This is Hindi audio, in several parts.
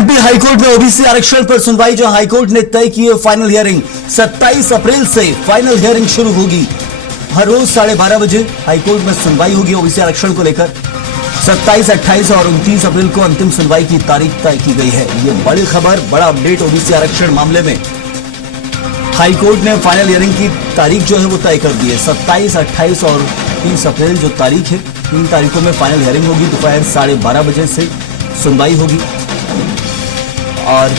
एमपी हाईकोर्ट में ओबीसी आरक्षण पर सुनवाई। जो हाईकोर्ट ने तय की है फाइनल हियरिंग 27 अप्रैल से फाइनल हियरिंग शुरू होगी। हर रोज 12:30 बजे हाईकोर्ट में सुनवाई होगी ओबीसी आरक्षण को लेकर। 27, 28 और 29 अप्रैल को अंतिम सुनवाई की तारीख तय की गई है। ये बड़ी खबर, बड़ा अपडेट ओबीसी आरक्षण मामले में। हाईकोर्ट ने फाइनल हियरिंग की तारीख जो है वो तय कर दी है। 27, 28 और 30 अप्रैल जो तारीख है, 3 तारीखों में फाइनल हियरिंग होगी। दोपहर 12:30 बजे से सुनवाई होगी। और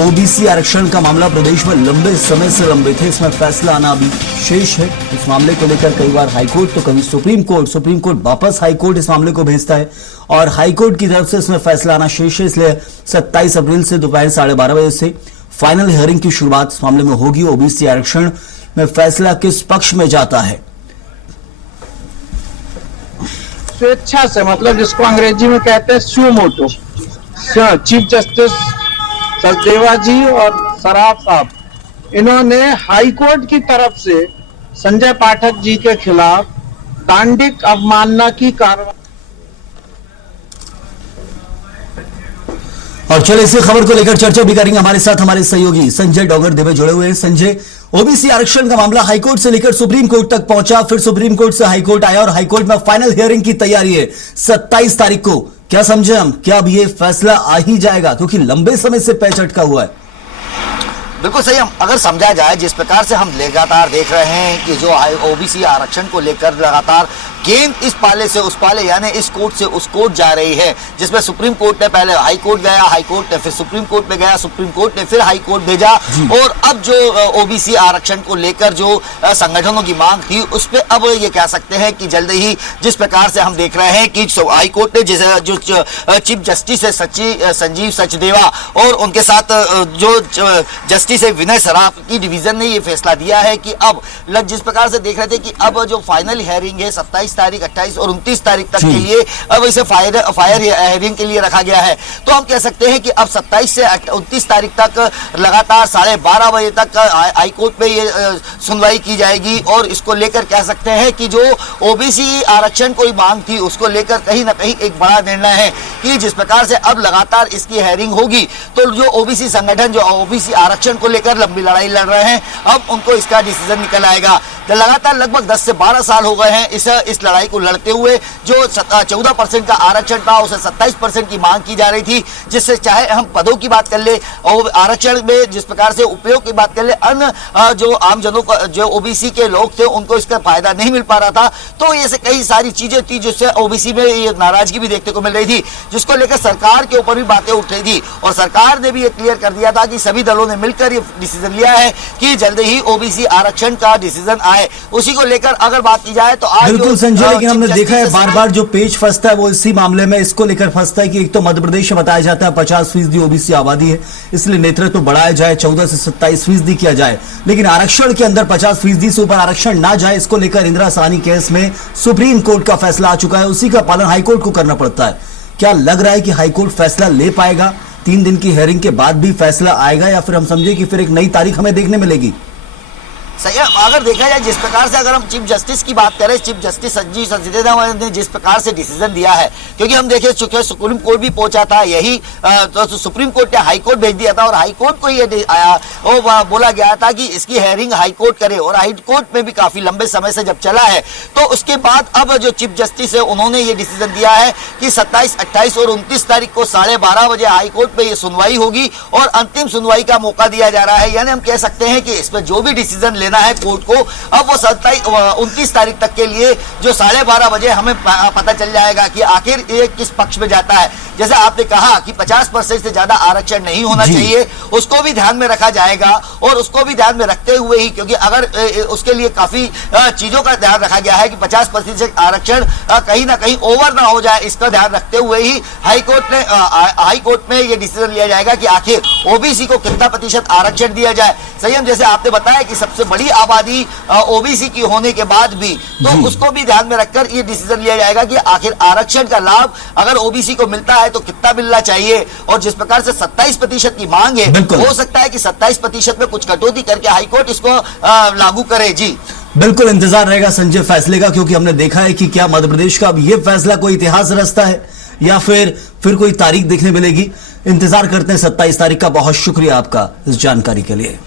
ओबीसी आरक्षण का मामला प्रदेश में लंबे समय से लंबित है। इसमें फैसला आना अभी शेष है। इस मामले को लेकर कई बार हाईकोर्ट तो कभी सुप्रीम कोर्ट वापस हाईकोर्ट इस मामले को भेजता है और हाईकोर्ट की तरफ से इसमें फैसला आना शेष है। इसलिए 27 अप्रैल से दोपहर 12:30 बजे से फाइनल हियरिंग की शुरुआत इस मामले में होगी। ओबीसी आरक्षण में फैसला किस पक्ष में जाता है? स्वेच्छा से, मतलब जिसको अंग्रेजी में कहते हैं स्यू मोटो, चीफ जस्टिस सचदेवा जी और सराफ साहब, इन्होंने हाईकोर्ट की तरफ से संजय पाठक जी के खिलाफ दांडिक अवमानना की कार्रवाई। और चलिए इसी खबर को लेकर चर्चा भी करेंगे। हमारे साथ हमारे सहयोगी संजय डोगर देवे जुड़े हुए हैं। संजय, ओबीसी आरक्षण का मामला हाईकोर्ट से लेकर सुप्रीम कोर्ट तक पहुंचा, फिर सुप्रीम कोर्ट से हाईकोर्ट आया और हाईकोर्ट में फाइनल हियरिंग की तैयारी है 27 तारीख को। क्या समझे हम, क्या अब ये फैसला आ ही जाएगा, क्योंकि लंबे समय से पैच अटका हुआ है? बिल्कुल सही। हम अगर समझा जाए जिस प्रकार से हम लगातार देख रहे हैं कि जो ओबीसी आरक्षण को लेकर लगातार गेंद इस पाले से उस पाले, यानी इस कोर्ट से उस कोर्ट जा रही है, जिसमें सुप्रीम कोर्ट ने पहले हाई कोर्ट गया, हाई कोर्ट ने फिर सुप्रीम कोर्ट में गया, सुप्रीम कोर्ट ने फिर हाई कोर्ट भेजा। और अब जो ओबीसी आरक्षण को लेकर जो संगठनों की मांग थी उस पर अब ये कह सकते हैं कि जल्द ही जिस प्रकार से हम देख रहे हैं कि हाई कोर्ट ने जो चीफ जस्टिस है संजीव सचदेवा और उनके साथ जो जस्टिस है विनय सराफ की डिवीजन ने ये फैसला दिया है कि अब जिस प्रकार से देख रहे थे कि अब जो फाइनल हियरिंग है 27 तारीख, 28 और 29 तारीख तक के लिए अब इसे फायर हियरिंग के लिए रखा गया है। तो हम कह सकते हैं कि अब 27 से 29 तारीख तक लगातार 12:30 बजे तक हाईकोर्ट में ये सुनवाई की जाएगी। और इसको लेकर कह सकते हैं कि जो ओबीसी आरक्षण कोई मांग थी उसको लेकर कहीं ना कहीं एक बड़ा निर्णय है कि जिस प्रकार से अब लगातार इसकी हियरिंग होगी तो जो ओबीसी संगठन जो ओबीसी आरक्षण को लेकर लंबी लड़ाई लड़ रहे हैं, अब उनको इसका डिसीजन निकल आएगा। लगातार लगभग 10 से 12 साल हो गए हैं इस लड़ाई को लड़ते हुए। जो 14% का आरक्षण था उसे 27% की मांग की जा रही थी, जिससे चाहे हम पदों की बात कर ले और आरक्षण में जिस प्रकार से उपयोग की बात कर ले, अन्य जो आमजनों को जो ओबीसी के लोग थे उनको इसका फायदा नहीं मिल पा रहा था। तो ऐसे कई सारी चीजें थी जिससे ओबीसी में ये नाराजगी भी देखने को मिल रही थी, जिसको लेकर सरकार के ऊपर भी बातें उठ रही थी। और सरकार ने भी ये क्लियर कर दिया था कि सभी दलों ने मिलकर ये डिसीजन लिया है कि जल्द ही ओबीसी आरक्षण का डिसीजन आए। उसी को लेकर अगर बात की जाए तो आज बिल्कुल संजय, लेकिन हमने देखा है बार बार जो पेच फंसता है वो इसी मामले में इसको लेकर फंसता है कि एक तो मध्य प्रदेश में बताया जाता है 50% ओबीसी आबादी है, इसलिए नेतृत्व बढ़ाया जाए, 14 से 27% किया जाए, लेकिन आरक्षण के अंदर 50% से ऊपर आरक्षण ना जाए। इसको लेकर इंदिरा साहनी केस में सुप्रीम कोर्ट का फैसला आ चुका है, उसी का पालन हाईकोर्ट को करना पड़ता है। क्या लग रहा है कि हाईकोर्ट फैसला ले पाएगा? 3 दिन की हियरिंग के बाद भी फैसला आएगा या फिर हम समझे कि फिर एक नई तारीख हमें देखने मिलेगी? सही है। अगर देखा जाए जिस प्रकार से अगर हम चीफ जस्टिस की बात करें, चीफ जस्टिस संजीव सचदेवा ने जिस प्रकार से डिसीजन दिया है, क्योंकि हम देखें चुके सुप्रीम कोर्ट भी पहुंचा था, यही तो सुप्रीम कोर्ट ने हाई कोर्ट भेज दिया था और हाई कोर्ट को ये आया और बोला गया था कि इसकी हियरिंग हाई कोर्ट करे। और हाई कोर्ट में भी काफी लंबे समय से जब चला है तो उसके बाद अब जो चीफ जस्टिस है उन्होंने ये डिसीजन दिया है कि 27, 28 और 29 तारीख को 12:30 बजे हाई कोर्ट में ये सुनवाई होगी और अंतिम सुनवाई का मौका दिया जा रहा है। यानी हम कह सकते हैं कि इसमें जो भी डिसीजन लेना है कोर्ट को, अब वो 29 तारीख तक के लिए जो 12:30 बजे हमें पता चल जाएगा कि आखिर ये किस पक्ष में जाता है। जैसे आपने कहा कि 50% से ज्यादा आरक्षण नहीं होना चाहिए, उसको भी ध्यान में रखा जाएगा और उसको भी ध्यान में रखते हुए ही, क्योंकि अगर उसके लिए काफी चीजों का ध्यान रखा गया है कि 50% आरक्षण कहीं ना कहीं ओवर ना हो जाए, इसका ध्यान रखते हुए ही हाई कोर्ट में ये डिसीजन लिया जाएगा कि आखिर ओबीसी को कितना प्रतिशत आरक्षण दिया जाए। संयम, जैसे आपने बताया कि सबसे बड़ी आबादी ओबीसी की होने के बाद भी, तो उसको भी ध्यान में रखकर ये डिसीजन लिया जाएगा कि आखिर आरक्षण का लाभ अगर ओबीसी को मिलता है तो कितना मिलना चाहिए। और जिस प्रकार से 27% की मांग है, हो सकता है कि 27% में कुछ कटौती करके हाईकोर्ट इसको लागू करे। जी बिल्कुल इंतजार रहेगा संजय फैसले का, क्योंकि हमने देखा है कि क्या मध्य प्रदेश का अब ये फैसला कोई इतिहास रचता है या फिर कोई तारीख देखने मिलेगी? इंतजार करते हैं 27 तारीख का। बहुत शुक्रिया आपका इस जानकारी के लिए।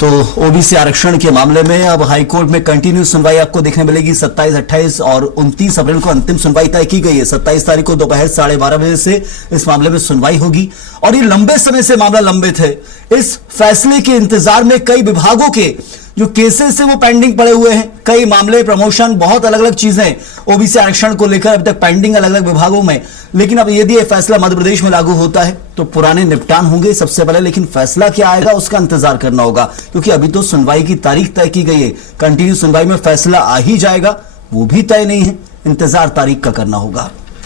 तो ओबीसी आरक्षण के मामले में अब हाईकोर्ट में कंटिन्यू सुनवाई आपको देखने मिलेगी। 27, 28 और 29 अप्रैल को अंतिम सुनवाई तय की गई है। 27 तारीख को दोपहर 12:30 बजे से इस मामले में सुनवाई होगी और ये लंबे समय से मामला लंबित है। इस फैसले के इंतजार में कई विभागों के जो केसेस है वो पेंडिंग पड़े हुए हैं। कई मामले, प्रमोशन, बहुत अलग अलग चीजें ओबीसी आरक्षण को लेकर अभी तक पेंडिंग अलग अलग विभागों में। लेकिन अब यदि यह फैसला मध्य प्रदेश में लागू होता है तो पुराने निपटान होंगे सबसे पहले, लेकिन फैसला क्या आएगा उसका इंतजार करना होगा, क्योंकि अभी तो सुनवाई की तारीख तय की गई है। कंटिन्यू सुनवाई में फैसला आ ही जाएगा वो भी तय नहीं है, इंतजार तारीख का करना होगा।